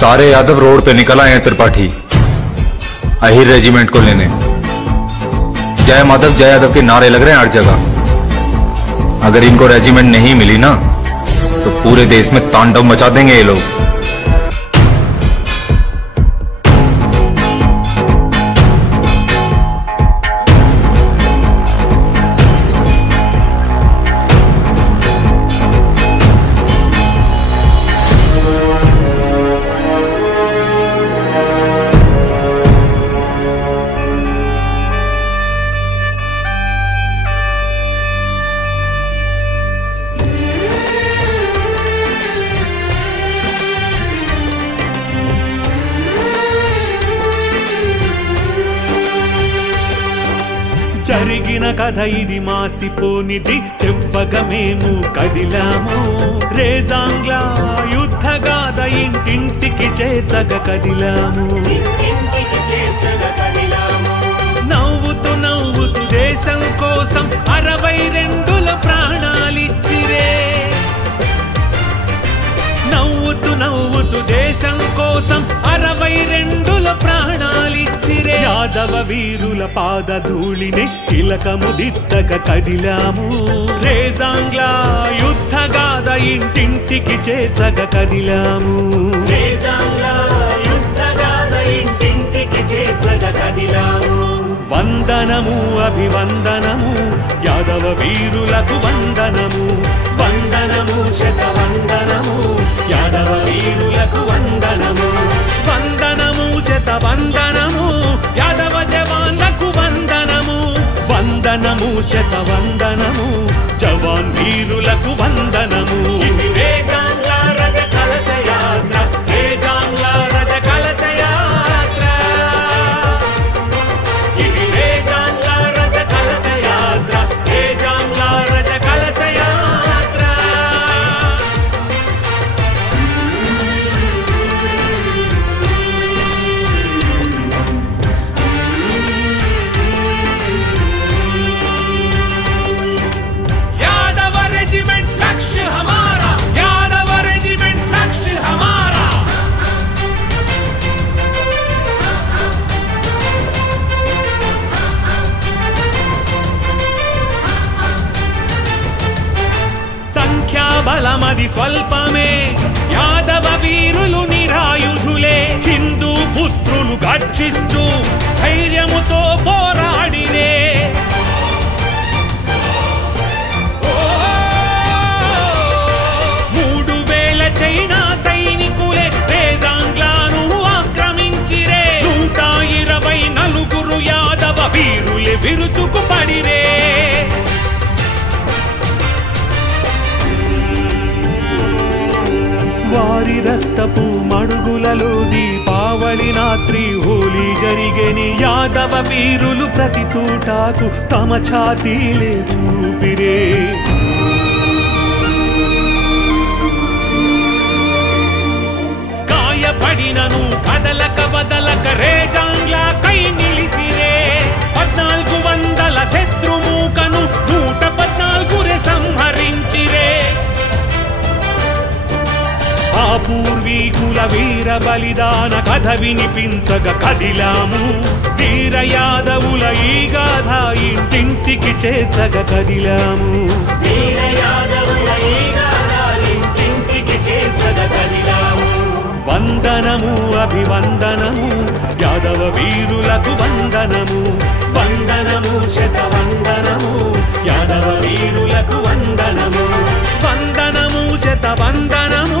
सारे यादव रोड पे निकल आए हैं त्रिपाठी अहिर रेजिमेंट को लेने। जय माधव जय यादव के नारे लग रहे हैं हर जगह। अगर इनको रेजिमेंट नहीं मिली ना तो पूरे देश में तांडव मचा देंगे ये लोग। జరిగిన కథ ఇది మాసిపోనిది చెప్పగా మేము కదిలాము రేజాంగ్ల యుద్ధగాథ ఇంటింటికి చేర్చగా కదిలాము నవ్వుతూ నవ్వుతూ దేశం కోసం 62 ప్రాణాలిచ్చిరే నవ్వుతూ నవ్వుతూ దేశం కోసం 62 ప్రాణాలిచ్చిరే యాదవ వీరుల పాదధూళిని తిలకము దిద్దక కదిలాము రేజాంగ్ల యుద్ధగాథ ఇంటింటికి చేర్చక కదిలాము రేజాంగ్ల యుద్ధగాథ ఇంటింటికి చేర్చక కదిలాము వందనము అభివందనము యాదవ వీరులకు వందనము వందనము శతవందనము యాదవ వీరులకు వందనము వందనము శతవందనము యాదవ జవాన్లకు వందనము వందనము శతవందనము జవాన్ వీరులకు వందనము రేజాంగ్ల రజ కలశ యాత్ర రేజాంగ్ల రజ కలశ యాత్ర ఇది రేజాంగ్ల రజ కలశ యాత్ర రేజాంగ్ల రజ కలశ యాత్ర यादव रेजिमेंट लक्ष्य हमारा यादव रेजिमेंट लक्ष्य हमारा సంఖ్యా బలమది స్వల్పమే యాదవ వీరులు నిరాయుధులే హిందూ పుత్రులు గర్జిస్తూ ధైర్యముతో పోరాడిరే 3000 చైనా సైనికులే రేజాంగ్లను ఆక్రమించిరే 124 యాదవ వీరులే విరుచుకు పడిరే వారి రక్తపు మడుగులలో దీపావళి రాత్రి హోలీ జరిగేని యాదవ వీరులు ప్రతి తూటాకు తమ ఛాతీలే చూపిరే గాయపడినను కదలక వదలక రేజాంగ్ల కై నిలిచిరే 1400 శత్రుమూకను 114 సంహరించిరే ఆ పూర్వీకుల వీర బలిదాన కథ వినిపించగ కదిలాము వీర యాదవుల ఈ గాథ ఇంటింటికి చేర్చగ కదిలాము వీర యాదవుల ఈ గాథ ఇంటింటికి చేర్చగ కదిలాము వందనము అభివందనము యాదవ వీరులకు వందనము వందనము శతవందనము యాదవ వీరులకు వందనము వందనము శతవందనము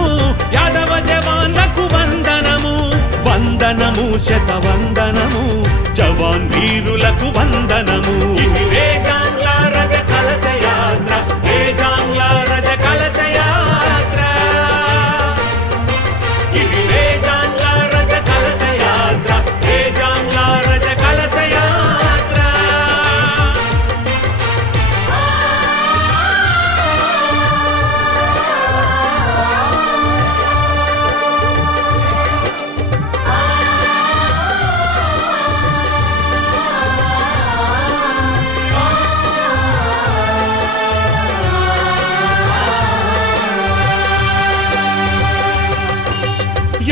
యాదవ జవాన్లకు వందనము వందనము శతవందనము జవాన్ వీరులకు వందనము రేజాంగ్ల రజ కలశ యాత్ర రేజాంగ్ల రజ కలశ యాత్ర ఇది రేజాంగ్ల రజ కలశ యాత్ర రేజాంగ్ల రజ కలశ యాత్ర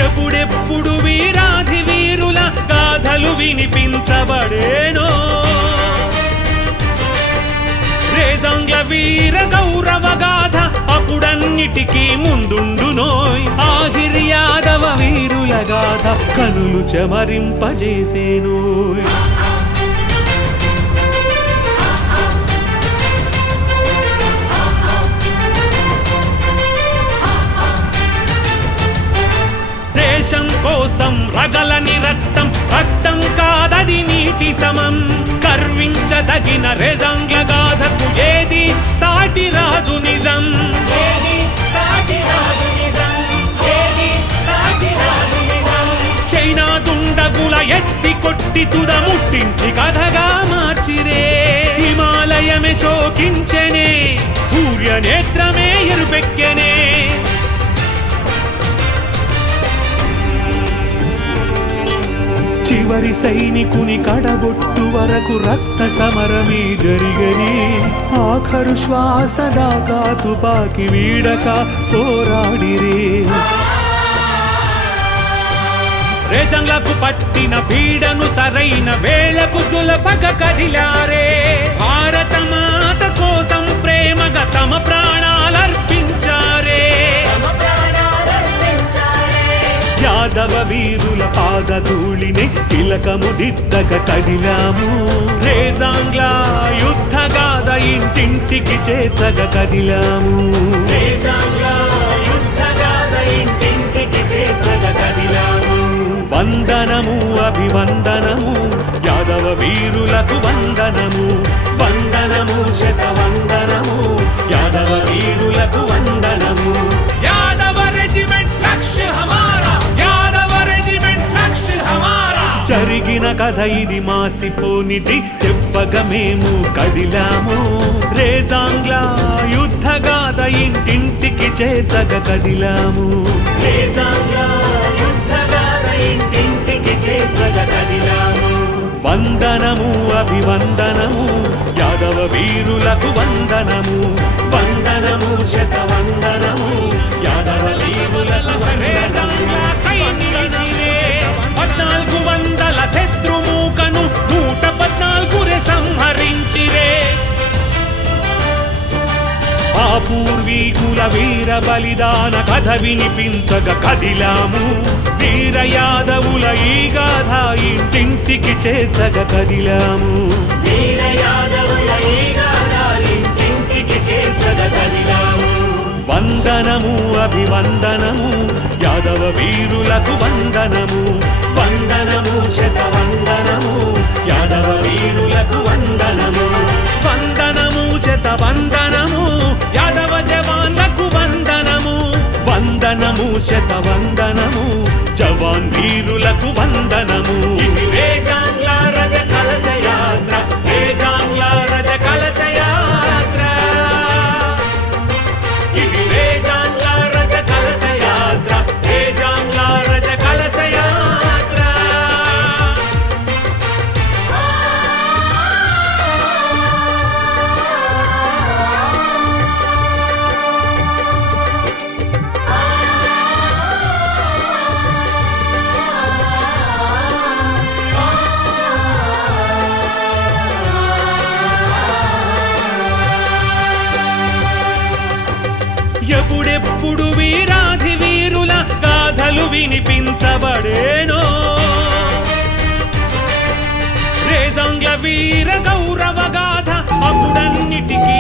ఎప్పుడెప్పుడు వీరాధి వీరుల గాథలు వినిపించబడేనో రేజాంగ్ల వీర గౌరవ గాథ అప్పుడన్నిటికీ ముందుండునోయ్ ఆహిర్ యాదవ వీరుల గాథ కనులు చెమరింపజేసేనోయ్ దేశం కోసం రగలని రక్తం రక్తం కాదది నీటి సమం గర్వించదగిన రేజాంగ్ల గాథకు ఏది సాటి రాదు నిజం చైనా దుండగుల ఎత్తి కొట్టి తుద ముట్టించి కథగా మార్చిరే హిమాలయమే శోకించెనే సూర్య నేత్రమే ఎరుపెక్కెనే చివరి సైనికుని కడబొట్టు వరకు రక్త సమరమే జరిగనే ఆఖరు శ్వాస దాకా తుపాకి వీడక పోరాడిరే రేజాంగ్లకు పట్టిన పీడను సరైన వేళకు దులపక కదిలారే భారత మాత కోసం ప్రేమగా తమ ప్రాణాలర్పించారే యాదవ వీరుల పాదధూళిని తిలకము దిద్దక కదిలాము రేజాంగ్ల యుద్ధ గాథ ఇంటింటికి చేర్చగ కదిలాము రేజాంగ్ల యుద్ధ గాథ ఇంటింటికి చేర్చగ కదిలాము వందనము అభివందనము యాదవ వీరులకు వందనము వందనము శతవందనము యాదవ వీరులకు వందనము యాదవ రెజిమెంట్ లక్ష్య హమారా యాదవ రెజిమెంట్ లక్ష్య హమారా జరిగిన కథ ఇది మాసిపోనిది చెప్పగ మేము కదిలాము రేజాంగ్ల యుద్ధ గాథ ఇంటింటికి చేర్చగ కదిలాము రేజాంగ్ల యుద్ధ గాథ ఇంటింటికి చేర్చగ కదిలాము వందనము అభివందనము యాదవ వీరులకు వందనము వందనము శతవందనము యాదవ వీరులకు వందనము 1400 శత్రుమూకను 114 సంహరించిరే ఆ పూర్వీకుల వీర బలిదాన కథ వినిపించగ కదిలాము వీర యాదవుల ఈ గాథ ఇంటింటికి చేర్చగ కదిలాము వీర యాదవుల ఈ గాథ ఇంటింటికి చేర్చగ కదిలాము వందనము అభివందనము యాదవ వీరులకు వందనము వందనము శతవందనము యాదవ వీరులకు వందనము వందనము శతవందనము యాదవ జవాన్లకు వందనము వందనము శతవందనము జవాన్ వీరులకు వందనము ఇది రేజాంగ్ల రజ కలశ యాత్ర రేజాంగ్ల రజ కలశ యాత్ర ఇది రేజాంగ్ల రజ కలశ యాత్ర రేజాంగ్ల రజ కలశ యాత్ర ఎప్పుడెప్పుడు వీరాధి వీరుల గాథలు వినిపించబడేనో రేజాంగ్ల వీర గౌరవ గాథ అప్పుడన్నిటికీ